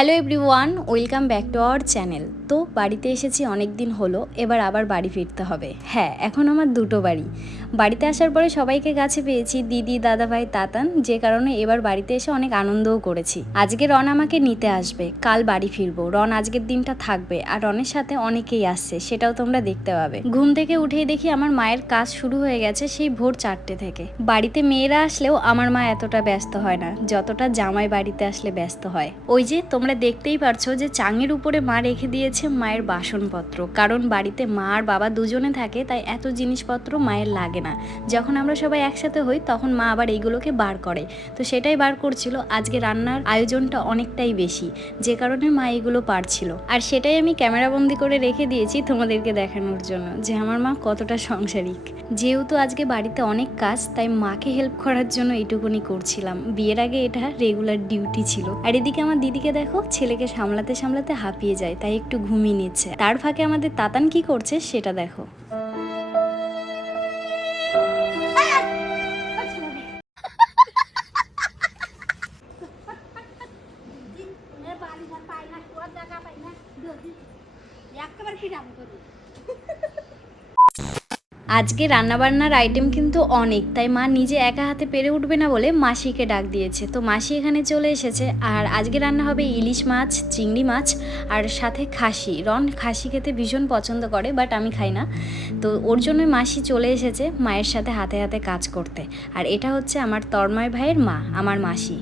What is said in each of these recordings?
Hello everyone, welcome back to our channel. তো বাড়িতে এসেছি অনেক দিন হলো, এবার আবার বাড়ি ফিরতে হবে। হ্যাঁ, এখন আমার দুটো বাড়িতে আসার পরে সবাইকে কাছে পেয়েছি, দিদি, দাদাভাই, তাতান, যে কারণে এবার বাড়িতে এসে অনেক আনন্দও করেছি। আজকে রন আমাকে নিতে আসবে, কাল বাড়ি ফিরবো। রন আজকের দিনটা থাকবে, আর রনের সাথে অনেকেই আসছে, সেটাও তোমরা দেখতে পাবে। ঘুম থেকে উঠেই দেখি আমার মায়ের কাজ শুরু হয়ে গেছে সেই ভোর 4টে থেকে। বাড়িতে মেয়েরা আসলেও আমার মা এতটা ব্যস্ত হয় না যতটা জামাই বাড়িতে আসলে ব্যস্ত হয়। ওই যে তোমরা দেখতেই পারছো যে চাঙের উপরে মা রেখে দিয়েছে মায়ের বাসনপত্র, কারণ বাড়িতে মা আর বাবা দুজনে থাকে, তাই এত জিনিসপত্র মায়ের লাগে না। যখন আমরা সবাই একসাথে হই তখন মা আবার এইগুলোকে বার করে, তো সেটাই বার করছিল। আজকে রান্নার আয়োজনটা অনেকটাই বেশি, যে কারণে মা এগুলো পারছিল, আর সেটাই আমি ক্যামেরাবন্দি করে রেখে দিয়েছি তোমাদেরকে দেখানোর জন্য যে আমার মা কতটা সাংসারিক। যেহেতু আজকে বাড়িতে অনেক কাজ, তাই মাকে হেল্প করার জন্য এইটুকুনি করছিলাম। বিয়ের আগে এটা রেগুলার ডিউটি ছিল। আর এদিকে আমার দিদিকে দেখো, ছেলেকে সামলাতে সামলাতে হাঁপিয়ে যায়, তাই একটু ঘুমিয়ে নিচ্ছে। তার ফাঁকে আমাদের তাতান কি করছে সেটা দেখো। আজকে রান্নাবান্নার আইটেম কিন্তু অনেক, তাই মা নিজে একা হাতে পেরে উঠবে না বলে মাসিকে ডাক দিয়েছে। তো মাসি এখানে চলে এসেছে, আর আজকে রান্না হবে ইলিশ মাছ, চিংড়ি মাছ, আর সাথে খাসি। রন খাসি খেতে ভীষণ পছন্দ করে, বাট আমি খাই না, তো ওর জন্য মাসি চলে এসেছে মায়ের সাথে হাতে হাতে কাজ করতে। আর এটা হচ্ছে আমার তন্ময় ভাইয়ের মা, আমার মাসি।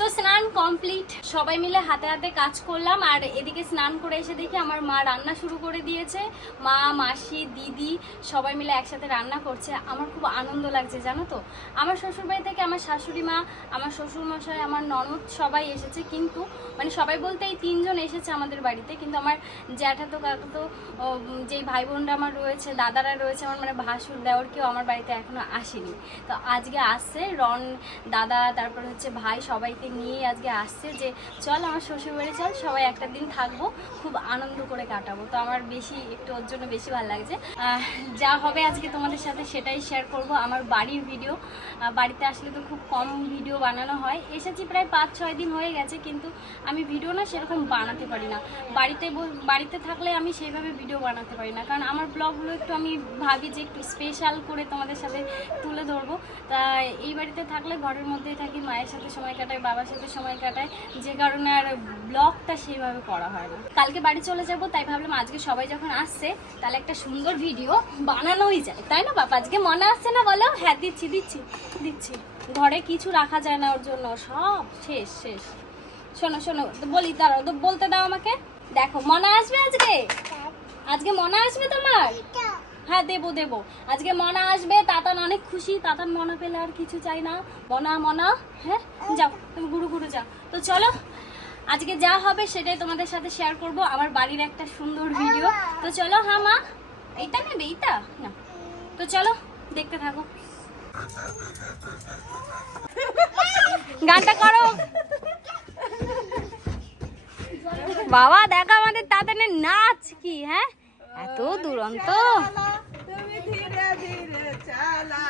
তো স্নান কমপ্লিট, সবাই মিলে হাতে হাতে কাজ করলাম। আর এদিকে স্নান করে এসে দেখি আমার মা রান্না শুরু করে দিয়েছে। মা, মাসি, দিদি সবাই মিলে একসাথে রান্না করছে। আমার খুব আনন্দ লাগছে জানো তো। আমার শ্বশুরবাড়ি থেকে আমার শাশুড়ি মা, আমার শ্বশুরমশাই, আমার ননদ সবাই এসেছে, কিন্তু মানে সবাই বলতে এই 3জন এসেছে আমাদের বাড়িতে। কিন্তু আমার জ্যাঠাতো, কাকাতো, যেই ভাই বোনরা আমার রয়েছে, দাদারা রয়েছে, আমার মানে ভাসুর, দেওর, কেউ আমার বাড়িতে এখনো আসেনি। তো আজকে আসছে রন, দাদা, তারপর হচ্ছে ভাই, সবাইকে নিয়ে আজকে আসছে যে চল আমার শ্বশুরবাড়ি চল, সবাই একটা দিন থাকবো, খুব আনন্দ করে কাটাবো। তো আমার বেশি একটু ওর জন্য বেশি ভালো লাগছে। যা হবে আজকে তোমাদের সাথে সেটাই শেয়ার করব। আমার বাড়ির ভিডিও, বাড়িতে আসলে তো খুব কম ভিডিও বানানো হয়। এসেছি প্রায় 5-6 দিন হয়ে গেছে, কিন্তু আমি ভিডিও না সেরকম বানাতে পারি না। বাড়িতে থাকলে আমি সেইভাবে ভিডিও বানাতে পারি না, কারণ আমার ব্লগগুলো একটু আমি ভাবি যে একটু স্পেশাল করে তোমাদের সাথে তুলে ধরবো। তা এই বাড়িতে থাকলে ঘরের মধ্যেই থাকি, মায়ের সাথে সময় কাটাই, বাবার সাথে সময় কাটাই, যে কারণে আর ব্লগটা সেইভাবে করা হয় না। কালকে বাড়ি চলে যাব, তাই ভাবলাম আজকে সবাই যখন আসছে তাহলে একটা সুন্দর ভিডিও বানানোই যায়, তাই না বাবা? আজকে মনে আসছে না বলো? হ্যাঁ, দিচ্ছি দিচ্ছি দিচ্ছি। ঘরে কিছু রাখা যায় না ওর জন্য, সব শেষ শেষ। শোনো শোনো, বলি, দাঁড়াও, বলতে দাও আমাকে। দেখো, মনে আসবে আজকে মনে আসবে তোমার? হ্যাঁ, দেবো দেবো, আজকে মনা আসবে। তাতান অনেক খুশি, তাতান মনা পেলে আর কিছু চাই না। মনা, হ্যাঁ যাও তুমি, ঘুরু যাও। তো চলো, আজকে যা হবে সেটাই তোমাদের সাথে শেয়ার করব, আমার বাড়ির একটা সুন্দর ভিডিও। তো চলো। হ্যাঁ মা, এইটা নেবে, এইটা না? তো চলো, দেখতে থাকো। গানটা করো বাবা, দেখো আমাদের তাতানের নাচ কি। হ্যাঁ, এত দুরন্ত। তুমি ধীরে ধীরে চালা,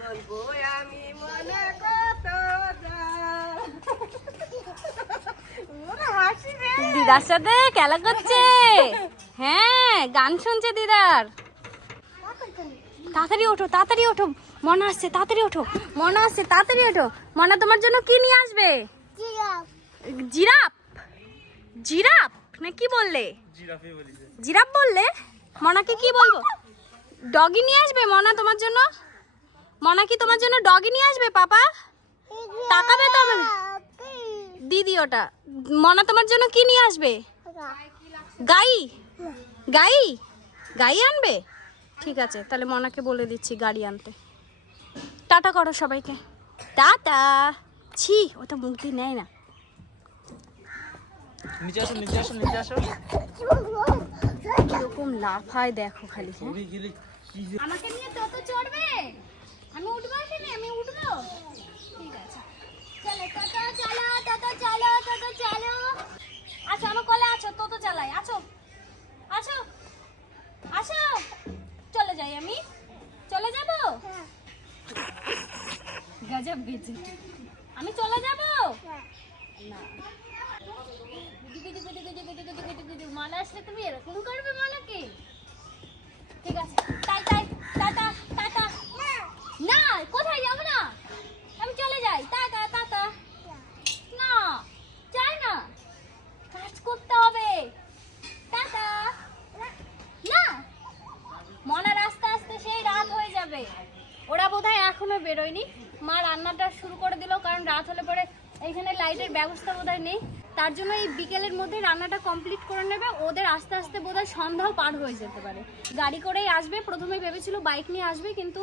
বলবো আমি মনে কত হাসি রে। দিদার সাথে খেলা করছে। হ্যাঁ, গান শুনছে দিদার। তাড়াতাড়ি ওঠো, মনে আসছে, তাড়াতাড়ি ওঠো, মনে আসছে, তাড়াতাড়ি ওঠো। মনা তোমার জন্য কি নিয়ে আসবে? জিরাফ? জিরাফ না কি বললে? জিরাফ বললে? মনাকে কি বলবো? ডগি নিয়ে আসবে মনা তোমার জন্য? মনা কি তোমার জন্য ডগি নিয়ে আসবে? পাপা তাকাবে তো আমার দিদি। ওটা মনা তোমার জন্য কি নিয়ে আসবে? গাই আনবে? ঠিক আছে, তাহলে মনাকে বলে দিচ্ছি গাড়ি আনতে। টাটা করো সবাইকে, টাটা। ছি, ওটা মুখ দিয়ে নেয় না। নিচে আসো কিরকম লাফায় দেখো খালি। আমাকে নিয়ে টোটো চড়বে? আমি উঠবো, আমি উঠবো। ঠিক আছে, চলো টোটো চলো, টোটো চলো। আচ্ছা, আমার কোলে আছো, টোটো চালাই, আছো। যা বেঁচে। আমি চলে যাব না। মনে আসলে তুমি এরকম করবে মনাকে? ঠিক আছে, তাই তাই টাটা টাটা। না, কোথায় যাবো না, আমি চলে যাই। Tata tata. না, যাই না, কাজ করতে হবে। টাটা। না, মনার আস্তে আস্তে সেই রাত হয়ে যাবে। ওরা বোধহয় এখনো বেরোয়নি। মা রান্নাটা শুরু করে দিল, কারণ রাত হলে পরে এখানে লাইটের ব্যবস্থা বোধহয় নেই, তার জন্য এই বিকেলের মধ্যে রান্নাটা কমপ্লিট করে নেবে। ওদের আস্তে আস্তে বোধহয় সন্ধ্যাও পার হয়ে যেতে পারে। গাড়ি করেই আসবে, প্রথমে ভেবেছিল বাইক নিয়ে আসবে, কিন্তু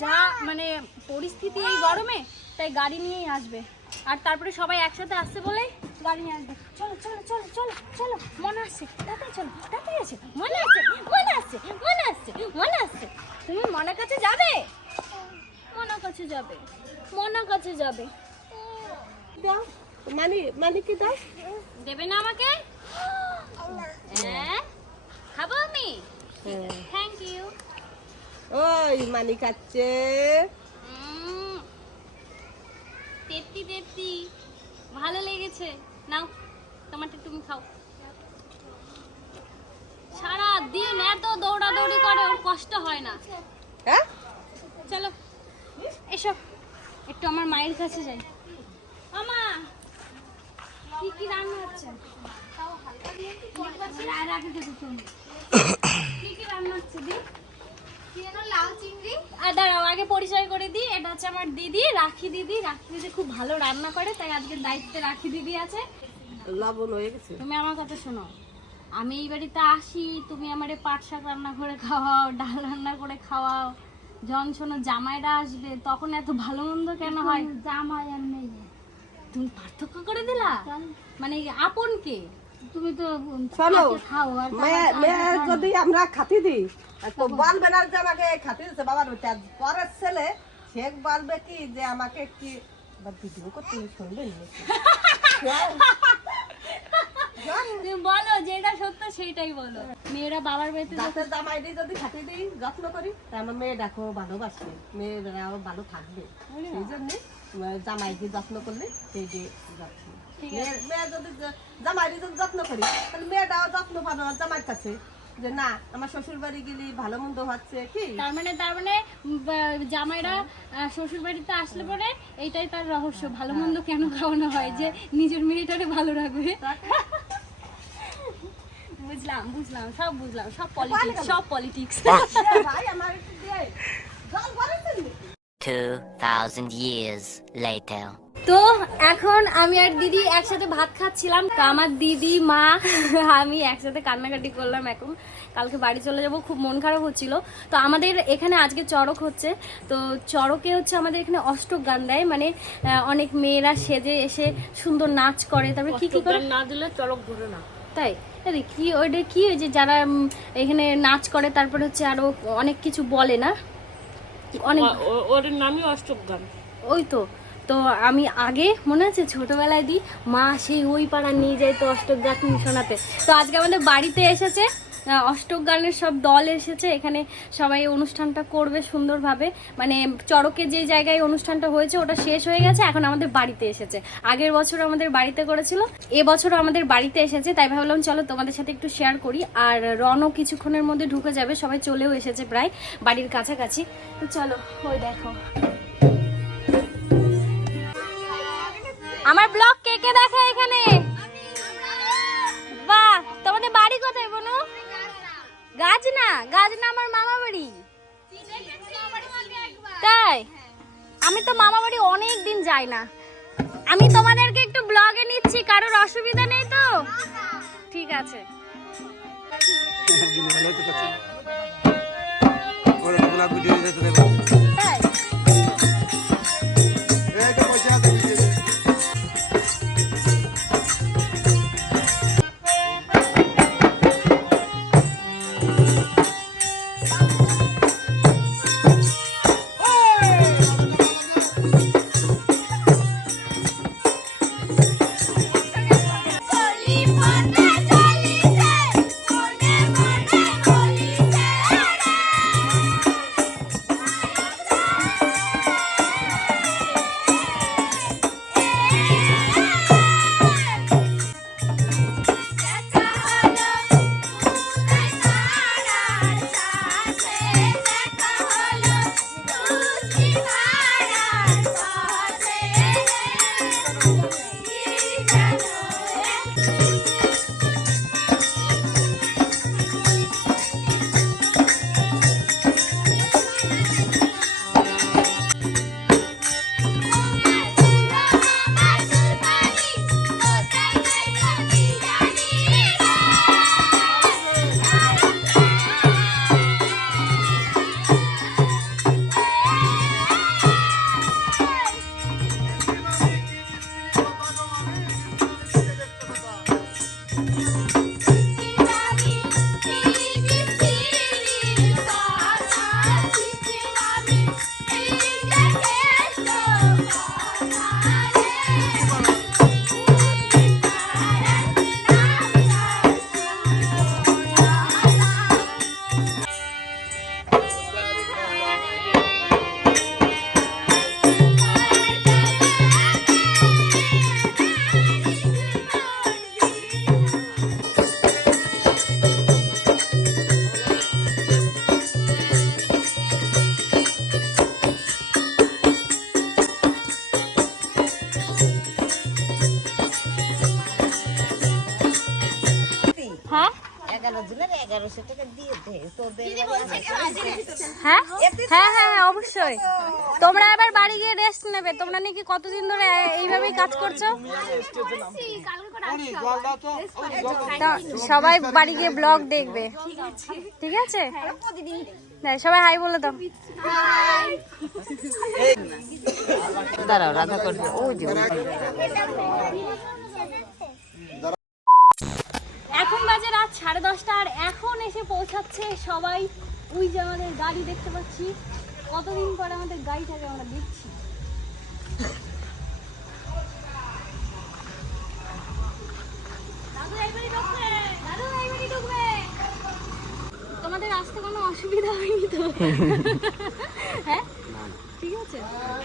যা মানে পরিস্থিতি এই গরমে, তাই গাড়ি নিয়েই আসবে। আর তারপরে সবাই একসাথে আসছে বলে গাড়ি নিয়ে আসবে। চলো চলো চলো চলো চলো, মনে আসছে, তাড়াতাড়ি চলো, তাড়াতাড়ি আছে, মনে আসছে মনে আসছে মনে আসছে মনে আসছে। তুমি মনের কাছে যাবে, মনের কাছে যাবে, মনের কাছে যাবে। দাও মানি কি দাও? দেবে না আমাকে? হ্যাঁ, খাবো আমি। Thank you. ওই মানি খাচ্ছে। তেত্তি তেত্তি ভালো লেগেছে। নাও তোমারটা তুমি খাও। সারা দিন এত দৌড়াদৌড়ি করে, ওর কষ্ট হয় না। হ্যাঁ, চলো এসো, একটু আমার মায়ের কাছে যাই। আমা, কি কি রান্না হচ্ছে? আর আগে থেকে শোন, কি কি রান্না হচ্ছে দি? লাল চিংড়ি। আর দাঁড়াও, আগে পরিচয় করে দিই। এটা হচ্ছে আমার দিদি, রাখি দিদি। রাখি দিদি খুব ভালো রান্না করে, তাই আজকে দায়িত্বে রাখি দিদি আছে। লবণ হয়ে গেছে। তুমি আমার কথা শোনো, আমি এই বাড়িতে আসি, তুমি আমারে পাট শাক রান্না করে খাওয়াও, ডাল রান্না করে খাওয়াও। যখন শোনো জামাইরা আসবে, তখন এত ভালো মন্দ কেন হয়? জামাই আর মেয়ে তুমি পার্থক্য করে দিলা, মানে আপন কে? তুমি তো শোনো, খাও। আর মেয়ে যদি আমরা খাতি দিই তো বলবে না যে আমাকে খাতি দিচ্ছে বাবার ওটা। পরের ছেলে সে বলবে কি যে আমাকে কি ভিডিও করতে শুনবেন তুমি বলো, যেটা সত্য সেইটাই বলো। মেয়েরা বাবার বাড়িতে যাতে জামাই দিই যদি খাতি দিই, যত্ন করি, তা আমার মেয়ে দেখো ভালোবাসবে, মেয়েরাও ভালো থাকবে। সেই জন্য জামাই দিয়ে যত্ন করলে সেই যে যত্ন। মেয়ে যদি জামাই দিয়ে যদি যত্ন করি, তাহলে মেয়েটাও যত্ন পাবে জামাইয়ের কাছে, যে না আমার শ্বশুর বাড়ি গেলি ভালো মন্দ হচ্ছে কি। তার মানে জামাইরা শ্বশুর বাড়িতে আসলে পরে এইটাই তার রহস্য, ভালো মন্দ কেন খাওয়ানো হয়, যে নিজের মেয়েটারে ভালো রাখবে। বুঝলাম বুঝলাম, সব বুঝলাম, সব পলিটিক্স, সব পলিটিক্স। ভাই আমার একটু দে, জল ভরেছেন? 2000 years later. তো এখন আমি আর দিদি একসাথে ভাত খাচ্ছিলাম। তো আমার দিদি, মা, আমি একসাথে কান্নাকাটি করলাম। এখন কালকে বাড়ি চলে যাব, খুব মন খারাপ হচ্ছিল। তো আমাদের এখানে আজকে চড়ক হচ্ছে। তো চড়কে হচ্ছে আমাদের এখানে অষ্টক গান দেয়, মানে অনেক মেয়েরা সেজে এসে সুন্দর নাচ করে। তারপরে কি কি করে না দিলে চড়ক ঘুরে না। তাই আরে কি ওইটা কি, ওই যে যারা এখানে নাচ করে, তারপরে হচ্ছে আরো অনেক কিছু বলে না, অনেক ওর নামই অষ্টক গান। ওই তো। তো আমি আগে মনে আছে ছোটবেলায় দিই মা সেই ওই পাড়া নিয়ে যাই তো অষ্টক গান শোনাতে। তো আজকে আমাদের বাড়িতে এসেছে অষ্টক গানের সব দল এসেছে, এখানে সবাই অনুষ্ঠানটা করবে সুন্দরভাবে। মানে চড়কে যে জায়গায় অনুষ্ঠানটা হয়েছে ওটা শেষ হয়ে গেছে, এখন আমাদের বাড়িতে এসেছে। আগের বছর আমাদের বাড়িতে করেছিল, এবছরও আমাদের বাড়িতে এসেছে, তাই ভাবলাম চলো তোমাদের সাথে একটু শেয়ার করি। আর রনও কিছুক্ষণের মধ্যে ঢুকে যাবে, সবাই চলেও এসেছে প্রায় বাড়ির কাছাকাছি। তো চলো, ওই দেখো আমার ব্লগ কে কে দেখে এখানে। বাহ, তোমাদের বাড়ি কোথায় বনু? গাজনা। গাজনা আমার মামা বাড়ি। তাই আমি তো মামা বাড়ি অনেক দিন যাই না। আমি তোমাদেরকে একটু ব্লগে নিচ্ছি, কারোর অসুবিধা নেই তো? ঠিক আছে। তাই 1100 টাকা দিয়ে দে তোদের হ্যাঁ হ্যাঁ হ্যাঁ অবশ্যই। তোমরা এবার বাড়ি গিয়ে রেস্ট নেবে। তোমরা নাকি কতদিন ধরে এইভাবেই কাজ করছো? তা সবাই বাড়ি গিয়ে ব্লগ দেখবে, ঠিক আছে? সবাই হাই বলে দাও। দাঁড়াও রাধা করবে ও এখন বাজে রাত 10:30 আর এখন এসে পৌঁছাচ্ছে সবাই। ওই যে আমাদের গাড়ি দেখতে পাচ্ছি, কতদিন পরে আমাদের গাড়িটাকে আমরা দেখছি। দাদু এইবারই ঢুকবে, দাদু এইবারই ঢুকবে। তোমাদের আসতে কোনো অসুবিধা হয়নি তো? হ্যাঁ ঠিক আছে।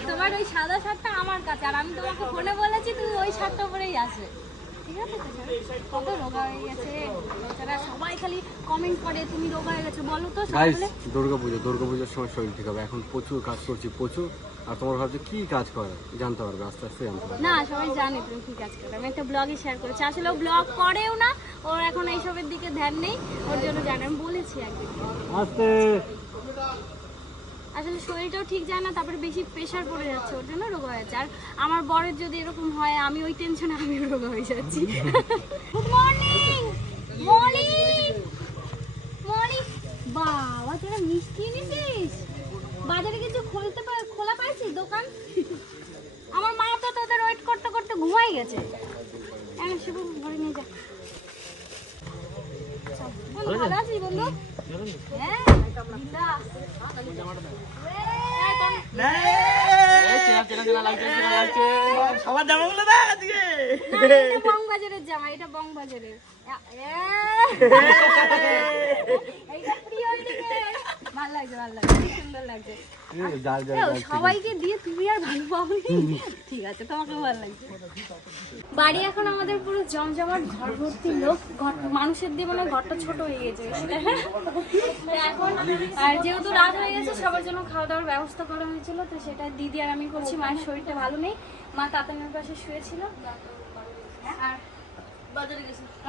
তোমার ওই সাদা শার্টটা আমার কাছে, আর আমি তোমাকে ফোনে বলেছি তুমি ওই শার্টটা পরেই আসবে, ঠিক আছে? কত রোগা হয়ে গেছে বেচারা, সবাই খালি কমেন্ট করে তুমি রোগা হয়ে গেছো। বলো তো সবাই বলে। দুর্গাপুজোর সময় শরীর ঠিক হবে। এখন প্রচুর কাজ করছি, প্রচুর। আর তোমার ভাবছো কি কাজ করে, জানতে পারবে আস্তে আস্তে জানতে পারবে। না সবাই জানে তুমি কি কাজ করো। আমি একটা ব্লগে শেয়ার করেছি, আসলে ও ব্লগ করেও না, ওর এখন এইসবের দিকে ধ্যান নেই, ওর জন্য জানে। আমি বলেছি একদিন আস্তে আসলে শরীরটাও ঠিক যায় না, তারপরে বেশি প্রেশার পড়ে যাচ্ছে, ওর জন্য রোগ হয়েছে। আর আমার বরের যদি এরকম হয়, আমি ওই টেনশনে আমি রোগ হয়ে যাচ্ছি। Good morning morning morning. বাবা তোরা মিষ্টি এনেছিস? বাজারে কিছু খোলা পাইছিস দোকান? আমার মা তো তোদের ওয়েট করতে করতে ঘুমাই গেছে। এখন শিবু ঘরে নিয়ে যা। বন্ধু ভালো আছিস বন্ধু? হ্যাঁ বিন্দাস। সবার জামা গুলো না আজকে এটা বংবাজারের জামা, এটা বংবাজারের। এইটা প্রিয় দিকে ভালো লাগছে, ভালো লাগছে, খুব সুন্দর লাগছে। সবাইকে দিয়ে তুমি আর ভালো পাওনি, ঠিক আছে তোমাকে ভালো লাগছে। বাড়ি এখন আমাদের পুরো জমজমাট, ঘর ভর্তি লোক। মানুষের দিয়ে মানে ঘরটা ছোট হয়ে গেছে এখন। আর যেহেতু রাত হয়ে গেছে, সবার জন্য খাওয়া দাওয়ার ব্যবস্থা করা হয়েছিল, তো সেটা দিদি আর আমি করছি। মায়ের শরীরটা ভালো নেই, মা তাতানের পাশে শুয়েছিল। আর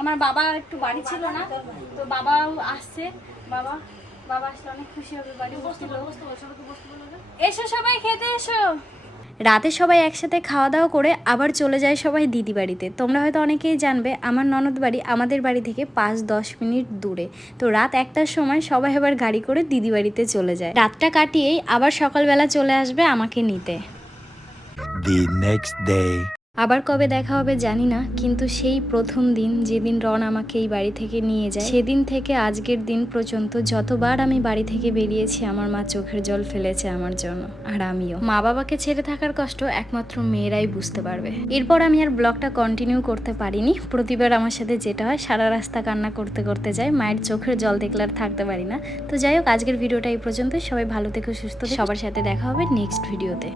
আমার বাবা একটু বাড়ি ছিল না, তো বাবাও আসছে। বাবা আসলে অনেক খুশি হবে, বাড়ি বসছিল। এসো সবাই খেতে এসো। রাতে সবাই একসাথে খাওয়া দাওয়া করে আবার চলে যায় সবাই দিদি বাড়িতে। তোমরা হয়তো অনেকেই জানবে আমার ননদ বাড়ি আমাদের বাড়ি থেকে 5-10 মিনিট দূরে। তো রাত 1টার সময় সবাই আবার গাড়ি করে দিদি বাড়িতে চলে যায়। রাতটা কাটিয়েই আবার সকালবেলা চলে আসবে আমাকে নিতে। The next day. আবার কবে দেখা হবে জানি না, কিন্তু সেই প্রথম দিন যেদিন রন আমাকে এই বাড়ি থেকে নিয়ে যায়, সেদিন থেকে আজকের দিন পর্যন্ত যতবার আমি বাড়ি থেকে বেরিয়েছি, আমার মা চোখের জল ফেলেছে আমার জন্য। আর আমিও। মা বাবাকে ছেড়ে থাকার কষ্ট একমাত্র মেয়েরাই বুঝতে পারবে। এরপর আমি আর ব্লগটা কন্টিনিউ করতে পারিনি। প্রতিবার আমার সাথে যেটা হয়, সারা রাস্তা কান্না করতে করতে যাই, মায়ের চোখের জল দেখলে আর থাকতে পারি না। তো যাই হোক, আজকের ভিডিওটা এই পর্যন্ত। সবাই ভালো থেকো, সুস্থ থেকো। সবার সাথে দেখা হবে নেক্সট ভিডিওতে।